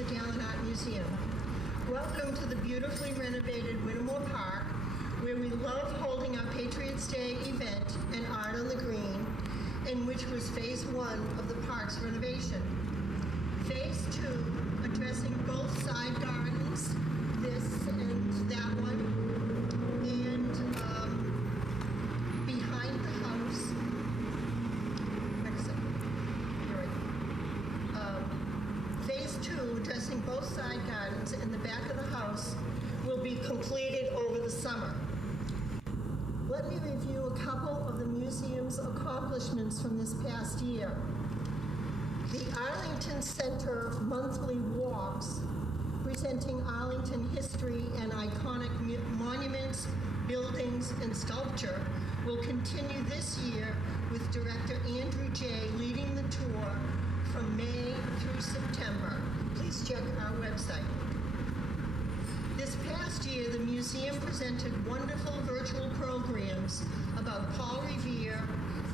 the Dallin Art Museum. Welcome to the beautifully renovated Whittemore Park, where we love holding our Patriots Day event and Art on the Green, and which was phase 1 of the park's renovation. Phase 2, addressing both side gardens, this and that one, and behind the house. Phase 2, addressing both side gardens and the back of the house, will be completed over the summer. Let me review a couple of the museum's accomplishments from this past year. The Arlington Center monthly walks, presenting Arlington history and iconic monuments, buildings, and sculpture, will continue this year with Director Andrew J. leading the tour from May through September. Please check our website. This past year, the museum presented wonderful virtual programs about Paul Revere,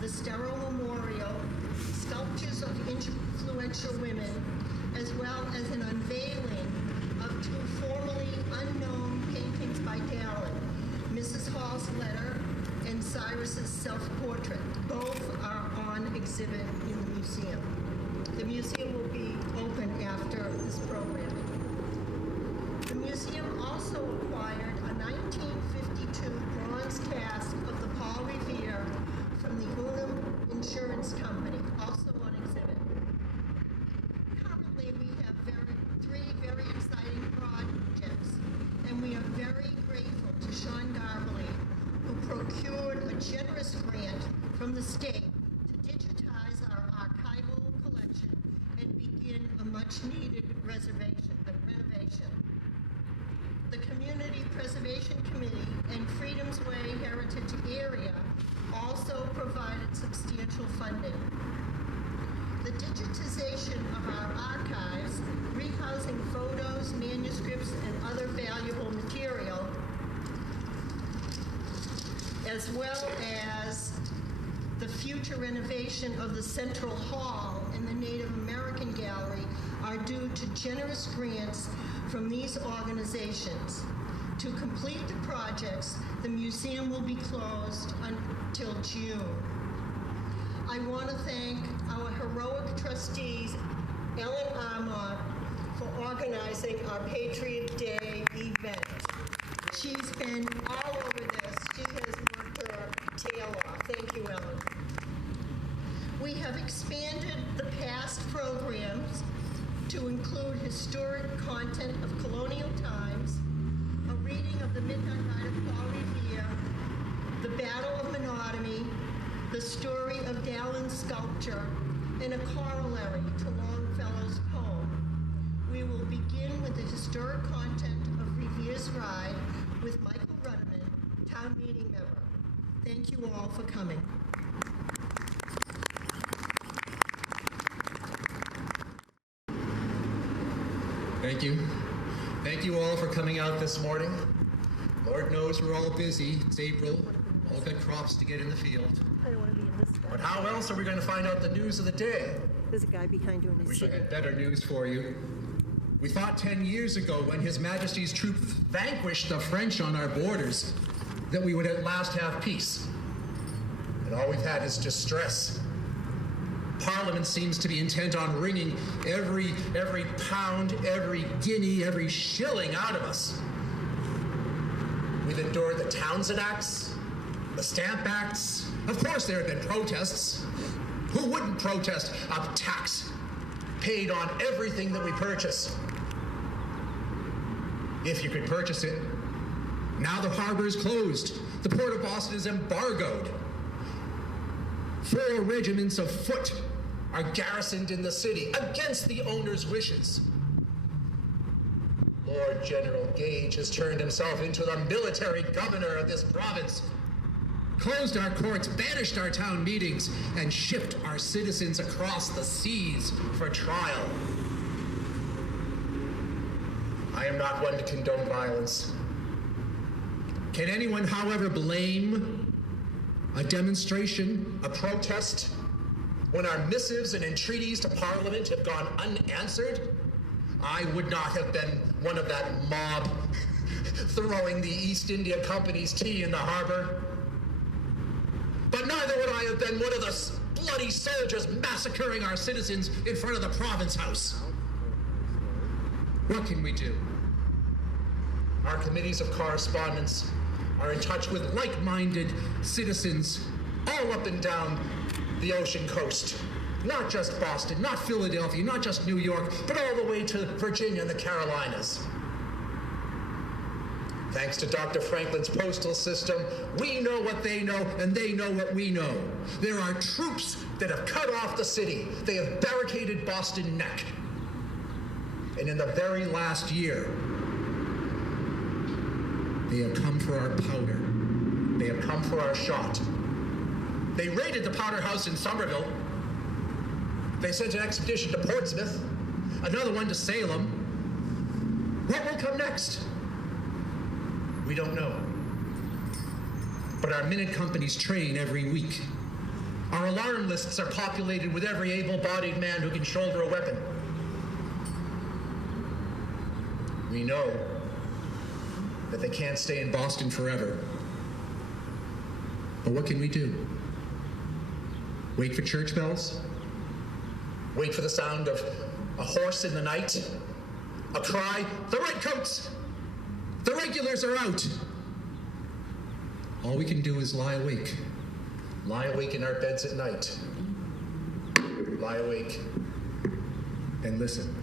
the Sterro Memorial, sculptures of influential women, as well as an unveiling of 2 formerly unknown paintings by Dallin, Mrs. Hall's Letter and Cyrus's self-portrait. Both are on exhibit in the museum. The museum will be open after this program. The museum also acquired a 1952 bronze cast of the Paul Revere from the Unum Insurance Company, also on exhibit. Currently, we have 3 very exciting projects, and we are very grateful to Sean Garbley, who procured a generous grant from the state to digitize our archival collection and begin a much-needed renovation. The Community Preservation Committee and Freedom's Way Heritage Area also provided substantial funding. The digitization of our archives, rehousing photos, manuscripts, and other valuable material, as well as the future renovation of the Central Hall and the Native American Gallery, are due to generous grants from these organizations. To complete the projects, the museum will be closed until June. I want to thank our heroic trustees, Ellen Armont, for organizing our Patriot Day event. She's been all over this. She has worked her tail off. Thank you, Ellen. We have expanded the past programs to include historic content of colonial times, a reading of the Midnight Ride of Paul Revere, the Battle of Monotony, the story of Dallin's sculpture, and a corollary to Longfellow's poem. We will begin with the historic content of Revere's Ride with Michael Rudderman, town meeting member. Thank you all for coming. Thank you. Thank you all for coming out this morning. Lord knows we're all busy. It's April. All got crops to get in the field. I don't want to be in this guy. But how else are we going to find out the news of the day? There's a guy behind you in his Wish I seat. had better news for you. We thought 10 years ago, when His Majesty's troops vanquished the French on our borders, that we would at last have peace. And all we've had is distress. Parliament seems to be intent on wringing every pound, every guinea, every shilling out of us. We've endured the Townsend Acts, the Stamp Acts. Of course there have been protests. Who wouldn't protest a tax paid on everything that we purchase? If you could purchase it. Now the harbor is closed. The port of Boston is embargoed. 4 regiments of foot are garrisoned in the city against the owner's wishes. Lord General Gage has turned himself into the military governor of this province, closed our courts, banished our town meetings, and shipped our citizens across the seas for trial. I am not one to condone violence. Can anyone, however, blame a demonstration, a protest, when our missives and entreaties to Parliament have gone unanswered? I would not have been one of that mob throwing the East India Company's tea in the harbor. But neither would I have been one of the bloody soldiers massacring our citizens in front of the province house. What can we do? Our committees of correspondence are in touch with like-minded citizens all up and down the ocean coast. Not just Boston, not Philadelphia, not just New York, but all the way to Virginia and the Carolinas. Thanks to Dr. Franklin's postal system, we know what they know, and they know what we know. There are troops that have cut off the city. They have barricaded Boston Neck. And in the very last year, they have come for our powder. They have come for our shot. They raided the powder house in Somerville. They sent an expedition to Portsmouth, another one to Salem. What will come next? We don't know. But our minute companies train every week. Our alarm lists are populated with every able-bodied man who can shoulder a weapon. We know that they can't stay in Boston forever. But what can we do? Wait for church bells? Wait for the sound of a horse in the night? A cry, "The redcoats! The regulars are out!" All we can do is lie awake. Lie awake in our beds at night. Lie awake and listen.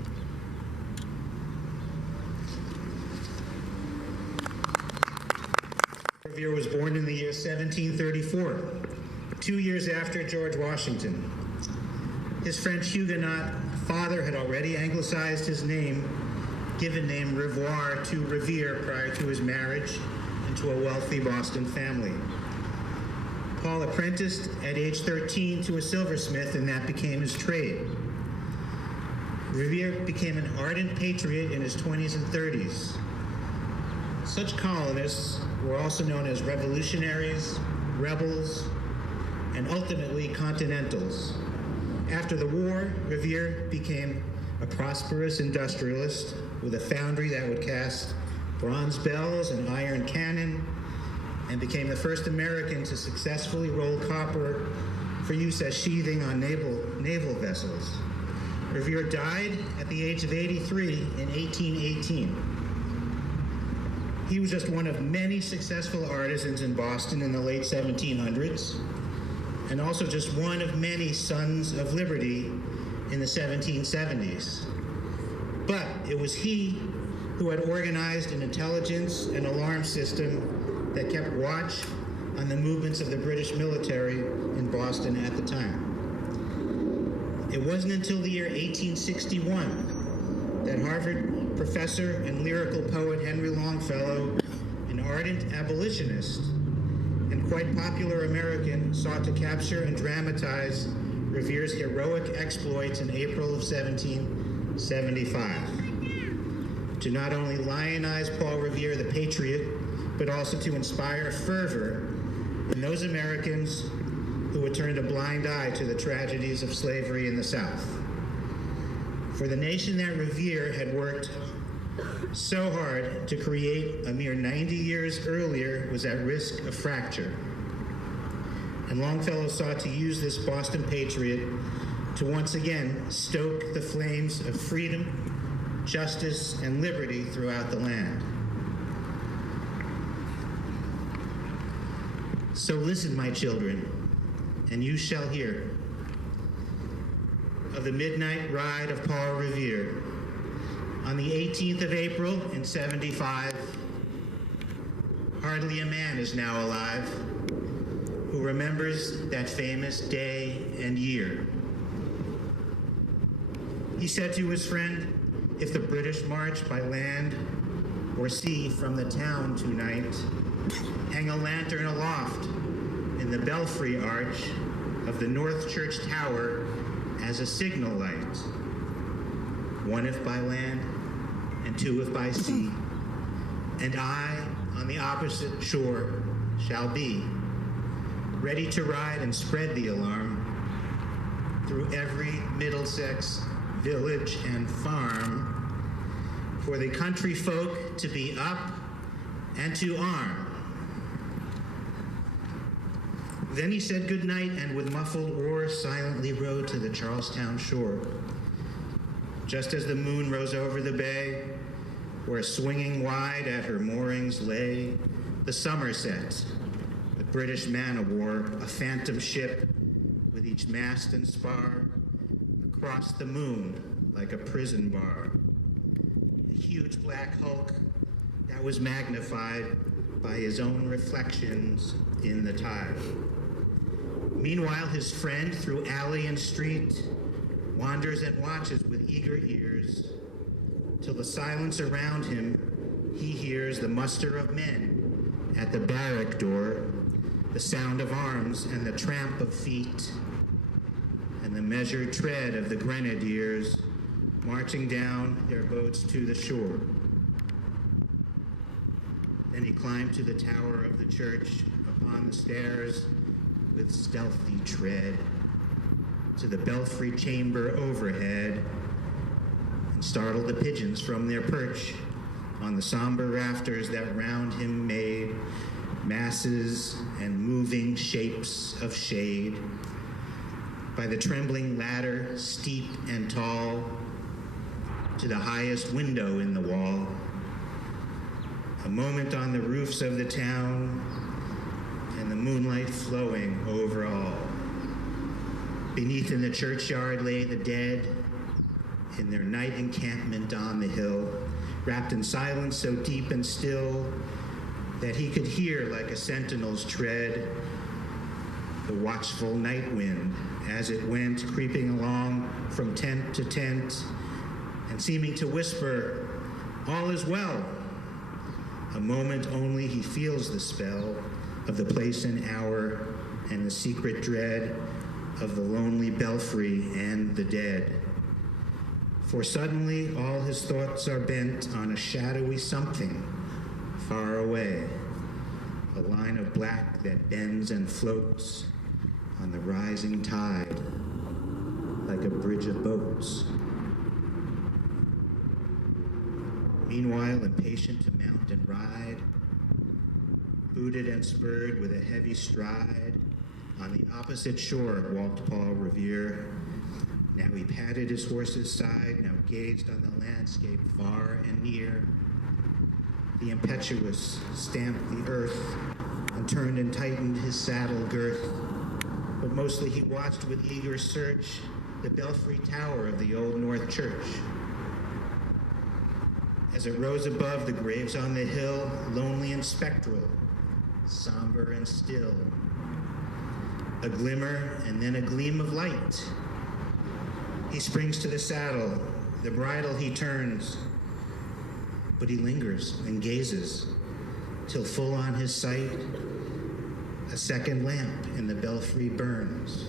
Revere was born in the year 1734, 2 years after George Washington. His French Huguenot father had already anglicized his name, given name Revoir to Revere prior to his marriage into a wealthy Boston family. Paul apprenticed at age 13 to a silversmith, and that became his trade. Revere became an ardent patriot in his 20s and 30s. Such colonists were also known as revolutionaries, rebels, and ultimately continentals. After the war, Revere became a prosperous industrialist with a foundry that would cast bronze bells and iron cannon, and became the first American to successfully roll copper for use as sheathing on naval vessels. Revere died at the age of 83 in 1818. He was just one of many successful artisans in Boston in the late 1700s, and also just one of many sons of liberty in the 1770s. But it was he who had organized an intelligence and alarm system that kept watch on the movements of the British military in Boston at the time. It wasn't until the year 1861 that Harvard professor and lyrical poet Henry Longfellow, an ardent abolitionist and quite popular American, sought to capture and dramatize Revere's heroic exploits in April of 1775. To not only lionize Paul Revere the Patriot, but also to inspire fervor in those Americans who would turn a blind eye to the tragedies of slavery in the South. For the nation that Revere had worked so hard to create a mere 90 years earlier was at risk of fracture. And Longfellow sought to use this Boston patriot to once again stoke the flames of freedom, justice, and liberty throughout the land. So listen, my children, and you shall hear of the midnight ride of Paul Revere. On the 18th of April in 75, hardly a man is now alive who remembers that famous day and year. He said to his friend, "If the British march by land or sea from the town tonight, hang a lantern aloft in the belfry arch of the North Church Tower as a signal light. One if by land, and two if by sea, and I on the opposite shore shall be, ready to ride and spread the alarm through every Middlesex village and farm, for the country folk to be up and to arm. Then he said goodnight and with muffled oar silently rowed to the Charlestown shore. Just as the moon rose over the bay, where swinging wide at her moorings lay the Somerset, the British man-of-war, a phantom ship with each mast and spar across the moon like a prison bar. A huge black hulk that was magnified by his own reflections in the tide. Meanwhile, his friend through alley and street wanders and watches with eager ears, till the silence around him he hears the muster of men at the barrack door, the sound of arms and the tramp of feet, and the measured tread of the grenadiers marching down their boats to the shore. Then he climbed to the tower of the church, upon the stairs with stealthy tread, to the belfry chamber overhead, and startled the pigeons from their perch on the somber rafters that round him made masses and moving shapes of shade. By the trembling ladder, steep and tall, to the highest window in the wall, a moment on the roofs of the town, and the moonlight flowing over all. Beneath in the churchyard lay the dead, in their night encampment on the hill, wrapped in silence so deep and still that he could hear like a sentinel's tread the watchful night wind as it went creeping along from tent to tent and seeming to whisper, "All is well." A moment only he feels the spell of the place and hour and the secret dread of the lonely belfry and the dead. For suddenly all his thoughts are bent on a shadowy something far away, a line of black that bends and floats on the rising tide like a bridge of boats. Meanwhile, impatient to mount and ride, booted and spurred with a heavy stride, on the opposite shore walked Paul Revere. Now he patted his horse's side, now gazed on the landscape far and near. The impetuous stamped the earth and turned and tightened his saddle girth. But mostly he watched with eager search the belfry tower of the old North Church. As it rose above the graves on the hill, lonely and spectral, somber and still. A glimmer and then a gleam of light. He springs to the saddle, the bridle he turns, but he lingers and gazes, till full on his sight, a second lamp in the belfry burns.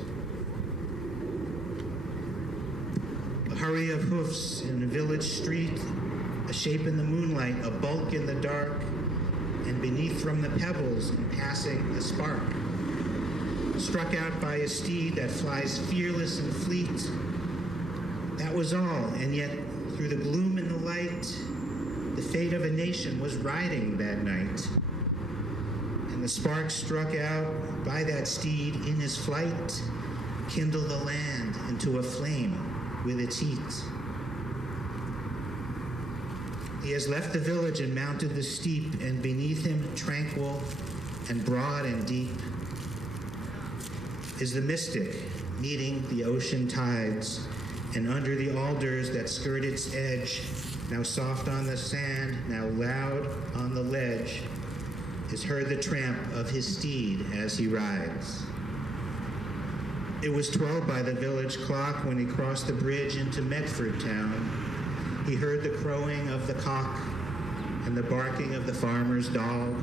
A hurry of hoofs in a village street, a shape in the moonlight, a bulk in the dark, and beneath from the pebbles in passing a spark. Struck out by a steed that flies fearless and fleet. That was all, and yet through the gloom and the light, the fate of a nation was riding that night. And the spark struck out by that steed in his flight, kindled the land into a flame with its heat. He has left the village and mounted the steep, and beneath him, tranquil and broad and deep, is the mystic meeting the ocean tides, and under the alders that skirt its edge, now soft on the sand, now loud on the ledge, is heard the tramp of his steed as he rides. It was 12 by the village clock when he crossed the bridge into Medford town. He heard the crowing of the cock and the barking of the farmer's dog,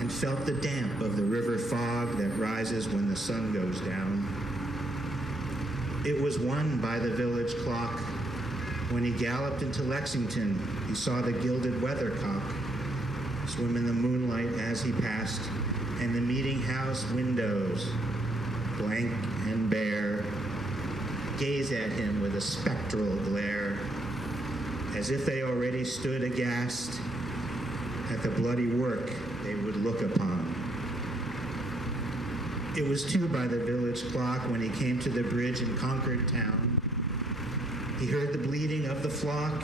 and felt the damp of the river fog that rises when the sun goes down. It was 1 by the village clock when he galloped into Lexington. He saw the gilded weathercock swim in the moonlight as he passed, and the meeting house windows, blank and bare, gaze at him with a spectral glare. as if they already stood aghast at the bloody work they would look upon. It was 2 by the village clock when he came to the bridge in Concord town. He heard the bleating of the flock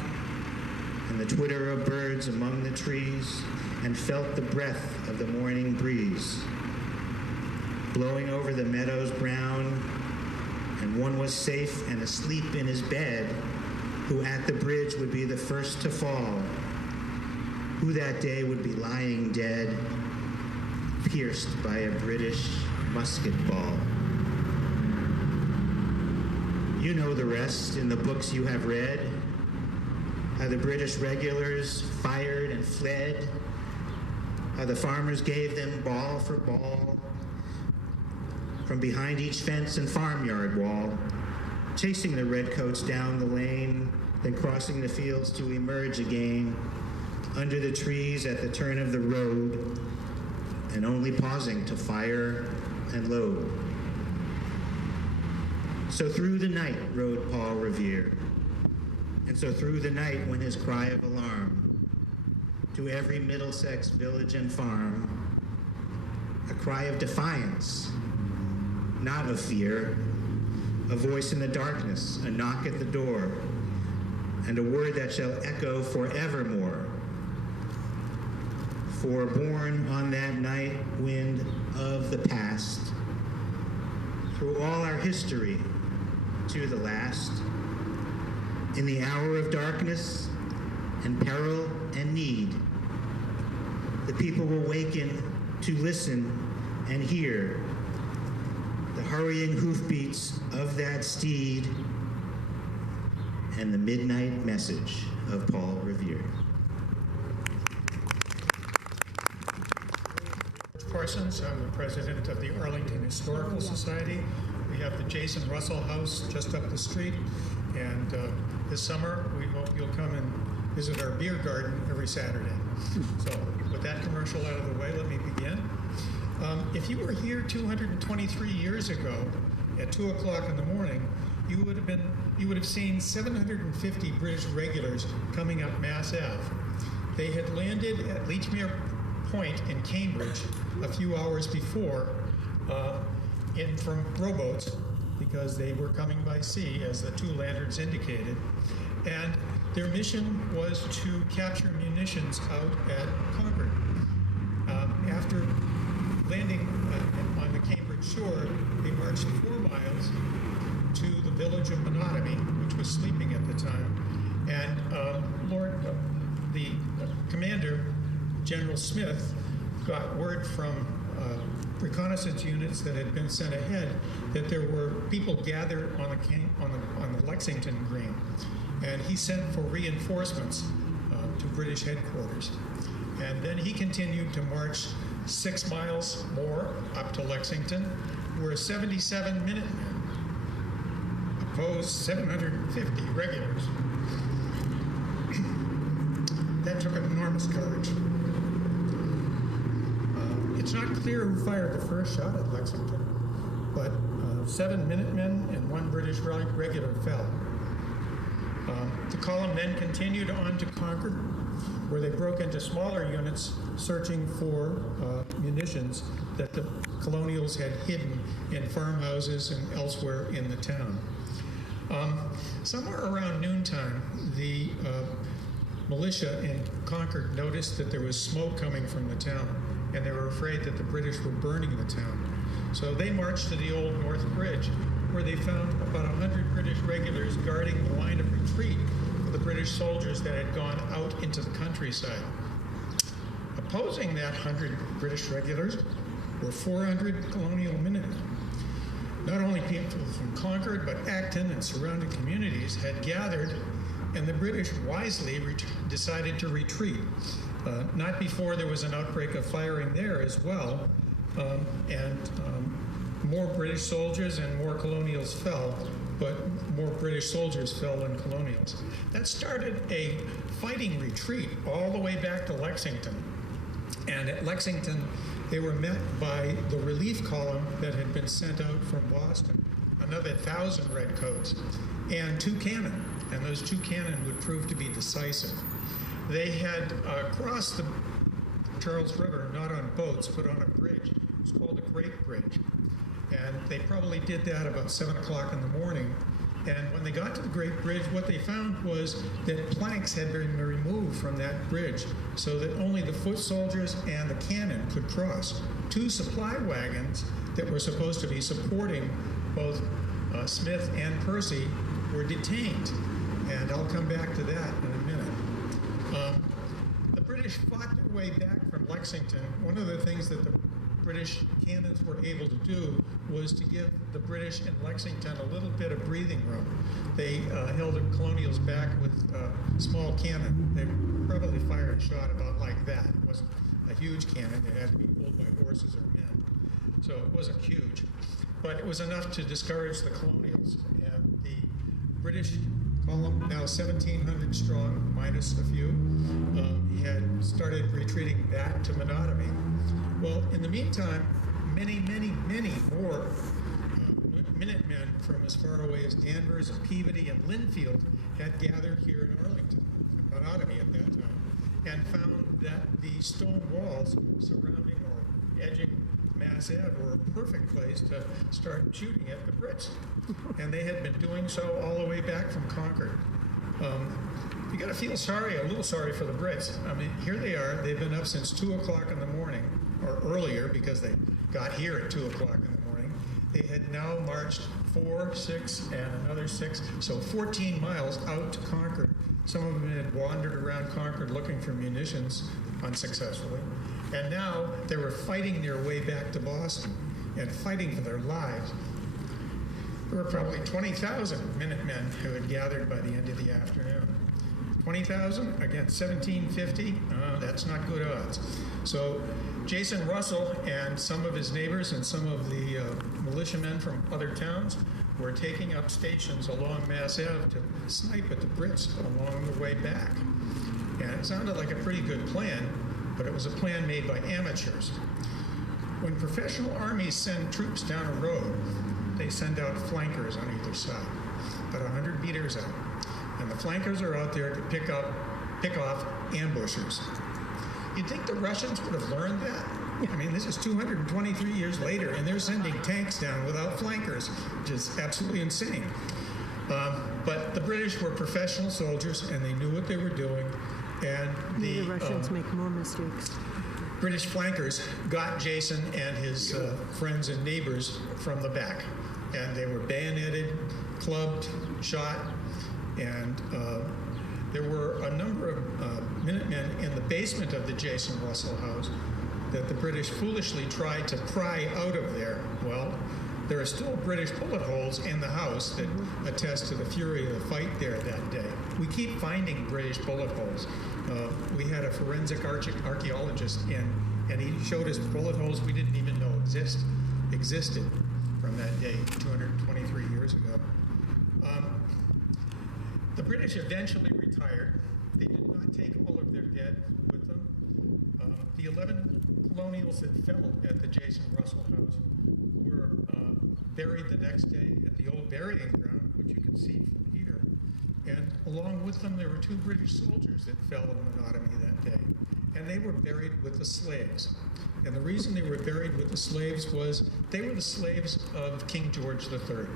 and the twitter of birds among the trees, and felt the breath of the morning breeze blowing over the meadows brown, and one was safe and asleep in his bed, who at the bridge would be the first to fall, who that day would be lying dead, pierced by a British musket ball. You know the rest in the books you have read, how the British regulars fired and fled, how the farmers gave them ball for ball from behind each fence and farmyard wall, chasing the redcoats down the lane, then crossing the fields to emerge again under the trees at the turn of the road, and only pausing to fire and load. So through the night rode Paul Revere, and so through the night went his cry of alarm to every Middlesex village and farm, a cry of defiance, not of fear, a voice in the darkness, a knock at the door, and a word that shall echo forevermore. For born on that night wind of the past, through all our history to the last, in the hour of darkness and peril and need, the people will waken to listen and hear the hurrying hoofbeats of that steed and the midnight message of Paul Revere. Parsons. I'm the president of the Arlington Historical Society. We have the Jason Russell House just up the street, and this summer we hope you'll come and visit our beer garden every Saturday. So with that commercial out of the way, let me begin. If you were here 223 years ago at 2 o'clock in the morning, you would have seen 750 British regulars coming up Mass Ave. They had landed at Leechmere Point in Cambridge a few hours before from rowboats, because they were coming by sea, as the 2 lanterns indicated. And their mission was to capture munitions out at Concord. After landing on the Cambridge shore, they marched 4 miles to the village of Monotony, which was sleeping at the time. And the commander, General Smith, got word from reconnaissance units that had been sent ahead that there were people gathered on the Lexington Green, and he sent for reinforcements to British headquarters. And then he continued to march 6 miles more up to Lexington, where 77 Minutemen opposed 750 regulars. That took enormous courage. It's not clear who fired the first shot at Lexington, but 7 Minutemen and 1 British regular fell. The column then continued on to Concord, where they broke into smaller units searching for munitions that the colonials had hidden in farmhouses and elsewhere in the town. Somewhere around noontime, the militia in Concord noticed that there was smoke coming from the town, and they were afraid that the British were burning the town. So they marched to the Old North Bridge, where they found about 100 British regulars guarding the line of retreat for the British soldiers that had gone out into the countryside. Opposing that 100 British regulars were 400 colonial Minutemen. Not only people from Concord, but Acton and surrounding communities had gathered, and the British wisely decided to retreat. Not before there was an outbreak of firing there as well, and more British soldiers and more colonials fell, but more British soldiers fell than colonials. That started a fighting retreat all the way back to Lexington. And at Lexington, they were met by the relief column that had been sent out from Boston, another 1,000 redcoats, and 2 cannon. and those 2 cannon would prove to be decisive. They had crossed the Charles River, not on boats, but on a bridge. It's called a Great Bridge. And they probably did that about 7 o'clock in the morning. And when they got to the Great Bridge, what they found was that planks had been removed from that bridge so that only the foot soldiers and the cannon could cross. 2 supply wagons that were supposed to be supporting both Smith and Percy were detained. And I'll come back to that in a minute. The British fought their way back from Lexington. One of the things that the British cannons were able to do was to give the British in Lexington a little bit of breathing room. They held the colonials back with small cannon. They probably fired a shot about like that. It wasn't a huge cannon. It had to be pulled by horses or men. So it wasn't huge. But it was enough to discourage the colonials. And the British column, now 1,700 strong, minus a few, had started retreating back to Menotomy. Well, in the meantime, many more Minutemen from as far away as Danvers and Peabody and Linfield had gathered here in Arlington, Menotomy at that time, and found that the stone walls surrounding or edging Mass Ave were a perfect place to start shooting at the Brits. And they had been doing so all the way back from Concord. You got to feel a little sorry for the Brits. I mean, here they are. They've been up since 2 o'clock in the morning, or earlier, because they got here at 2 o'clock in the morning. They had now marched 4, 6, and another 6, so 14 miles out to Concord. Some of them had wandered around Concord looking for munitions unsuccessfully. And now they were fighting their way back to Boston and fighting for their lives. There were probably 20,000 Minutemen who had gathered by the end of the afternoon. 20,000 against 1,750? That's not good odds. So Jason Russell and some of his neighbors and some of the militiamen from other towns were taking up stations along Mass Ave to snipe at the Brits along the way back. And it sounded like a pretty good plan, but it was a plan made by amateurs. When professional armies send troops down a road, they send out flankers on either side, about 100 meters out. And the flankers are out there to pick off ambushers. You'd think the Russians would have learned that. I mean, this is 223 years later, and they're sending tanks down without flankers, which is absolutely insane. But the British were professional soldiers, and they knew what they were doing. And the Russians make more mistakes. British flankers got Jason and his friends and neighbors from the back. And they were bayoneted, clubbed, shot, and there were a number of Minutemen in the basement of the Jason Russell house that the British foolishly tried to pry out of there. Well, there are still British bullet holes in the house that attest to the fury of the fight there that day. We keep finding British bullet holes. We had a forensic archaeologist in, and he showed us bullet holes we didn't even know existed from that day, 223 years ago. The British eventually retired. They did not take all of their dead with them. The 11 colonials that fell at the Jason Russell house were buried the next day at the old burying ground, which you can see from here. And along with them, there were 2 British soldiers that fell in Menotomy that day. And they were buried with the slaves. And the reason they were buried with the slaves was they were the slaves of King George III.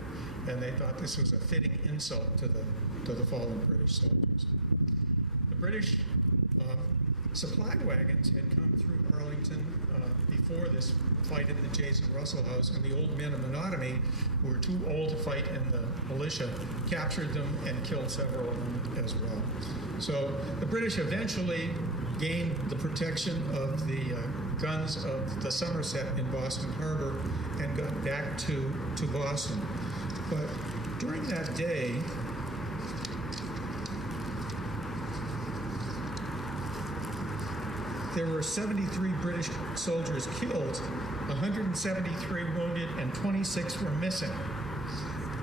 And they thought this was a fitting insult to the fallen British soldiers. The British supply wagons had come through Arlington before this fight at the Jason Russell house, and the old men of Menotomy, who were too old to fight in the militia, captured them and killed several of them as well. So the British eventually gained the protection of the guns of the Somerset in Boston Harbor and got back to Boston. But during that day, there were 73 British soldiers killed, 173 wounded, and 26 were missing.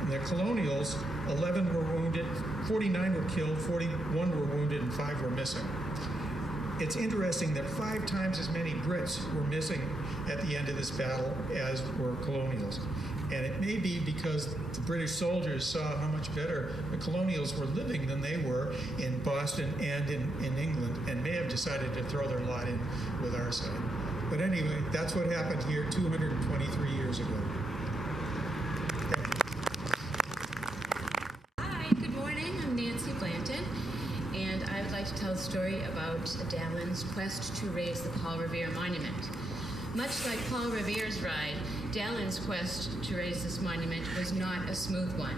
And the colonials, 11 were wounded, 49 were killed, 41 were wounded, and 5 were missing. it's interesting that 5 times as many Brits were missing at the end of this battle as were colonials. And it may be because the British soldiers saw how much better the colonials were living than they were in Boston and in England, and may have decided to throw their lot in with our side. But anyway, that's what happened here 223 years ago. Thank you. Hi, good morning. I'm Nancy Blanton, and I would like to tell a story about Dallin's quest to raise the Paul Revere Monument. Much like Paul Revere's ride, Dallin's quest to raise this monument was not a smooth one.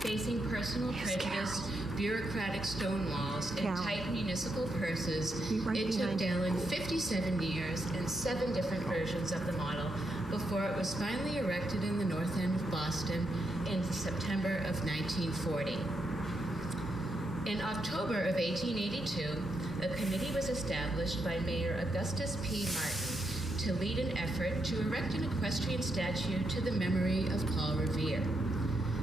Facing personal prejudice, bureaucratic stone walls, and tight municipal purses, it took Dallin 57 years and 7 different versions of the model before it was finally erected in the north end of Boston in September of 1940. In October of 1882, a committee was established by Mayor Augustus P. Martin to lead an effort to erect an equestrian statue to the memory of Paul Revere.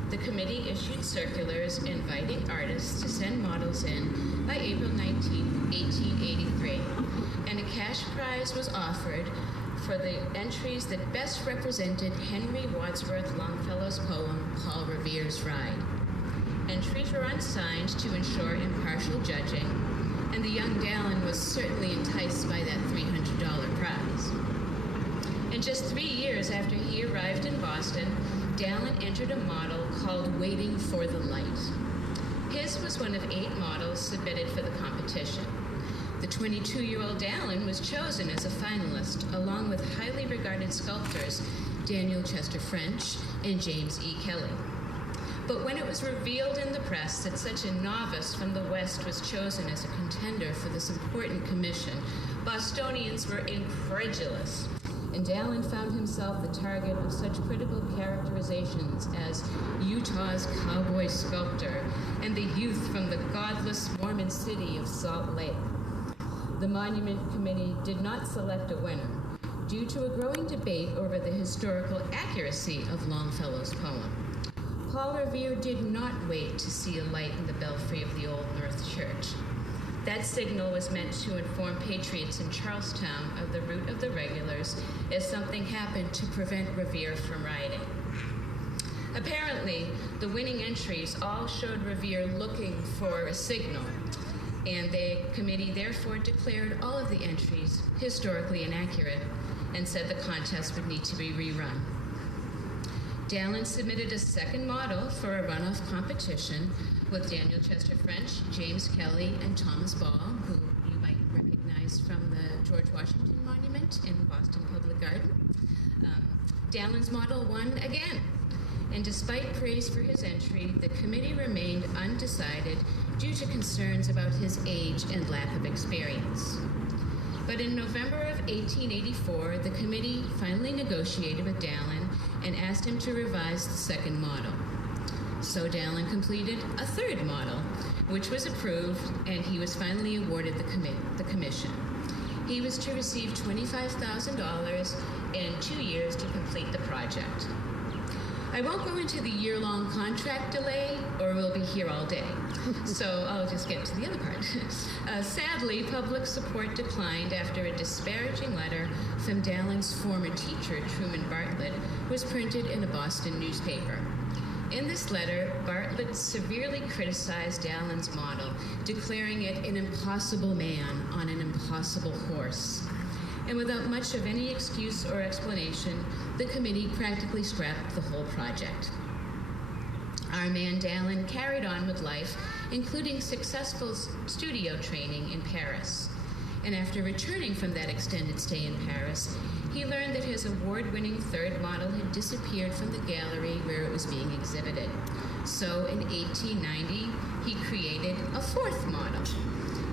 The committee issued circulars inviting artists to send models in by April 19, 1883, and a cash prize was offered for the entries that best represented Henry Wadsworth Longfellow's poem, Paul Revere's Ride. Entries were unsigned to ensure impartial judging, and the young Dallin was certainly enticed by that $300 prize. And just 3 years after he arrived in Boston, Dallin entered a model called Waiting for the Light. His was one of 8 models submitted for the competition. The 22-year-old Dallin was chosen as a finalist, along with highly regarded sculptors Daniel Chester French and James E. Kelly. But when it was revealed in the press that such a novice from the West was chosen as a contender for this important commission, Bostonians were incredulous, and Dallin found himself the target of such critical characterizations as Utah's cowboy sculptor and the youth from the godless Mormon city of Salt Lake. The Monument Committee did not select a winner due to a growing debate over the historical accuracy of Longfellow's poem. Paul Revere did not wait to see a light in the belfry of the Old North Church. That signal was meant to inform Patriots in Charlestown of the route of the regulars as something happened to prevent Revere from riding. Apparently, the winning entries all showed Revere looking for a signal, and the committee therefore declared all of the entries historically inaccurate and said the contest would need to be rerun. Dallin submitted a second model for a runoff competition with Daniel Chester French, James Kelly, and Thomas Ball, who you might recognize from the George Washington Monument in Boston Public Garden. Dallin's model won again, and despite praise for his entry, the committee remained undecided due to concerns about his age and lack of experience. But in November of 1884, the committee finally negotiated with Dallin and asked him to revise the second model. So Dallin completed a third model, which was approved, and he was finally awarded the commission. He was to receive $25,000 and 2 years to complete the project. I won't go into the year-long contract delay, or we'll be here all day. So I'll just get to the other part. Sadly, public support declined after a disparaging letter from Dallin's former teacher, Truman Bartlett, was printed in a Boston newspaper. In this letter, Bartlett severely criticized Dallin's model, declaring it an impossible man on an impossible horse. And without much of any excuse or explanation, the committee practically scrapped the whole project. Our man Dallin carried on with life, including successful studio training in Paris. And after returning from that extended stay in Paris, he learned that his award-winning third model had disappeared from the gallery where it was being exhibited. So in 1890, he created a fourth model.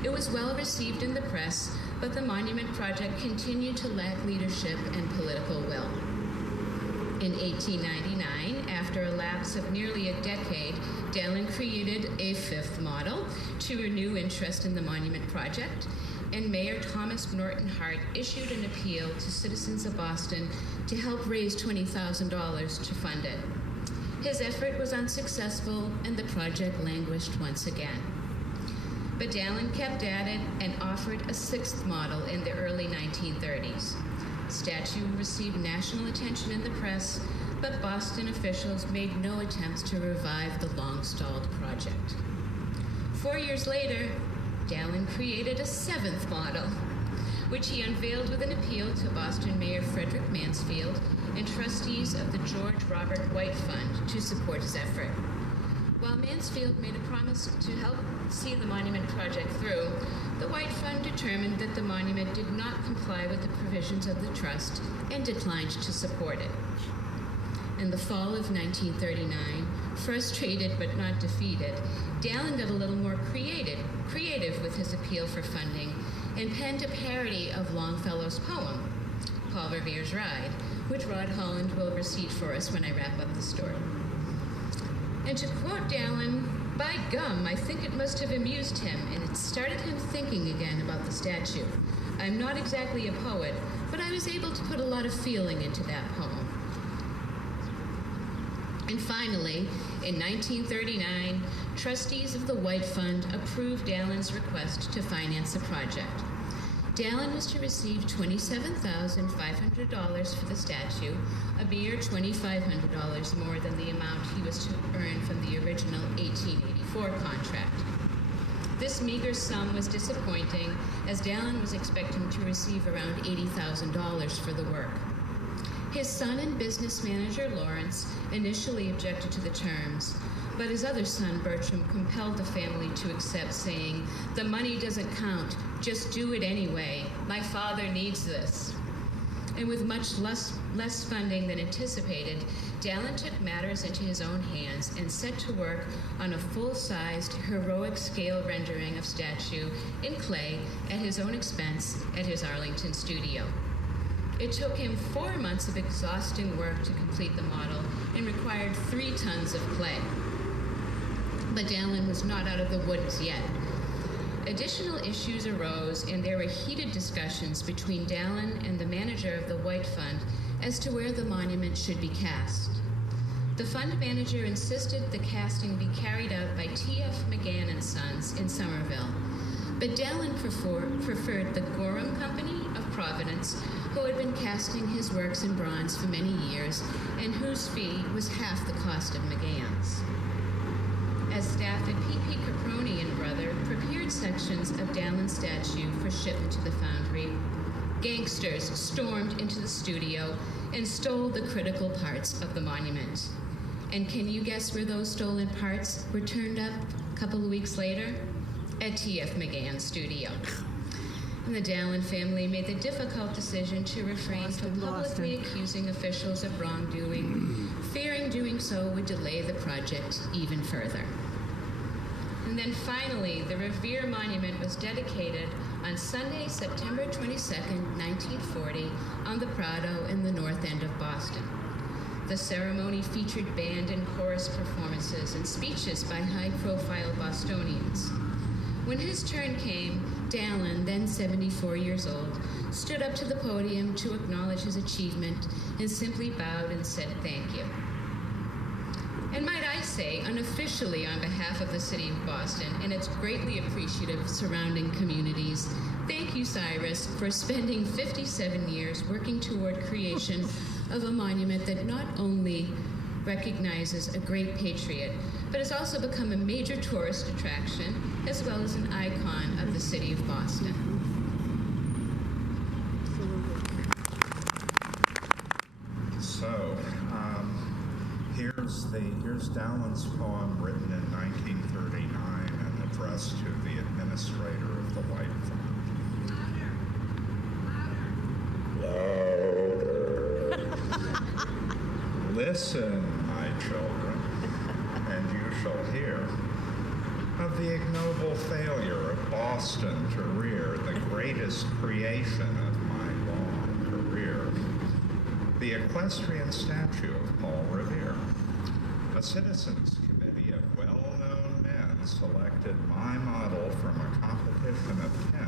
It was well received in the press, but the monument project continued to lack leadership and political will. In 1899, after a lapse of nearly a decade, Dallin created a fifth model to renew interest in the monument project, and Mayor Thomas Norton Hart issued an appeal to citizens of Boston to help raise $20,000 to fund it. His effort was unsuccessful, and the project languished once again. But Dallin kept at it and offered a sixth model in the early 1930s. Statue received national attention in the press, but Boston officials made no attempts to revive the long-stalled project. 4 years later, Dallin created a seventh model, which he unveiled with an appeal to Boston Mayor Frederick Mansfield and trustees of the George Robert White Fund to support his effort. While Mansfield made a promise to help see the monument project through, the White Fund determined that the monument did not comply with the provisions of the trust and declined to support it. In the fall of 1939, frustrated but not defeated, Dallin got a little more creative with his appeal for funding and penned a parody of Longfellow's poem, Paul Revere's Ride, which Rod Holland will recite for us when I wrap up the story. And to quote Dallin, "By gum, I think it must have amused him, and it started him thinking again about the statue. I'm not exactly a poet, but I was able to put a lot of feeling into that poem." And finally, in 1939, trustees of the White Fund approved Dallin's request to finance the project. Dallin was to receive $27,500 for the statue, a mere $2,500 more than the amount he was to earn from the original 1884 contract. This meager sum was disappointing, as Dallin was expecting to receive around $80,000 for the work. His son and business manager, Lawrence, initially objected to the terms, but his other son, Bertram, compelled the family to accept, saying, "The money doesn't count, just do it anyway. My father needs this." And with much less funding than anticipated, Dallin took matters into his own hands and set to work on a full-sized, heroic-scale rendering of statue in clay at his own expense at his Arlington studio. It took him 4 months of exhausting work to complete the model and required 3 tons of clay. But Dallin was not out of the woods yet. Additional issues arose, and there were heated discussions between Dallin and the manager of the White Fund as to where the monument should be cast. The fund manager insisted the casting be carried out by T.F. McGann and Sons in Somerville, but Dallin preferred the Gorham Company of Providence, who had been casting his works in bronze for many years and whose fee was half the cost of McGann's. As staff at P.P. Caproni and Brother prepared sections of Dallin's statue for shipment to the foundry, gangsters stormed into the studio and stole the critical parts of the monument. And can you guess where those stolen parts were turned up a couple of weeks later? At T.F. McGann's studio. And the Dallin family made the difficult decision to refrain from publicly accusing officials of wrongdoing, fearing doing so would delay the project even further. And then finally, the Revere Monument was dedicated on Sunday, September 22nd, 1940, on the Prado in the north end of Boston. The ceremony featured band and chorus performances and speeches by high-profile Bostonians. When his turn came, Dallin, then 74 years old, stood up to the podium to acknowledge his achievement and simply bowed and said thank you. And might I say, unofficially on behalf of the city of Boston and its greatly appreciative surrounding communities, thank you, Cyrus, for spending 57 years working toward creation of a monument that not only recognizes a great patriot, but has also become a major tourist attraction as well as an icon of the city of Boston. So, here's Dallin's poem written in 1939 and addressed to the administrator of the White Fund. Louder. Listen, my children, and you shall hear of the ignoble failure of Boston to rear the greatest creation of my long career, the equestrian statue of Paul Revere. A citizens committee of well-known men selected my model from a competition of 10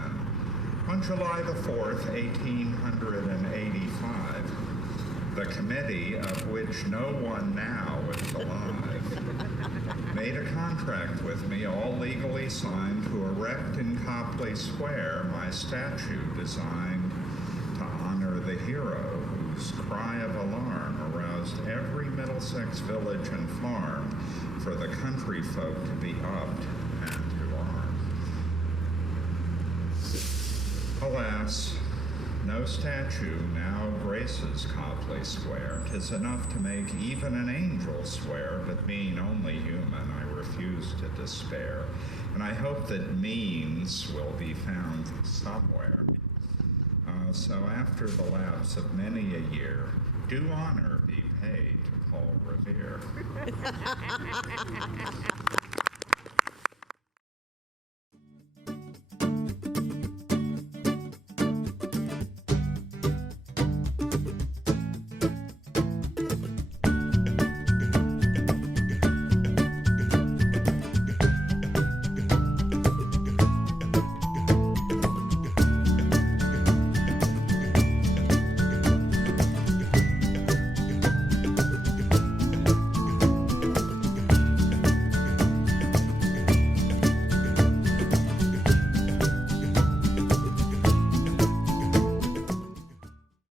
on July the 4th, 1885. The committee, of which no one now is alive, made a contract with me, all legally signed, to erect in Copley Square my statue designed to honor the hero whose cry of alarm aroused every Middlesex village and farm for the country folk to be upped and to arm. Alas, no statue now graces Copley Square. 'Tis enough to make even an angel swear, but being only human, I refuse to despair. And I hope that means will be found somewhere. So after the lapse of many a year, due honor be paid to Paul Revere.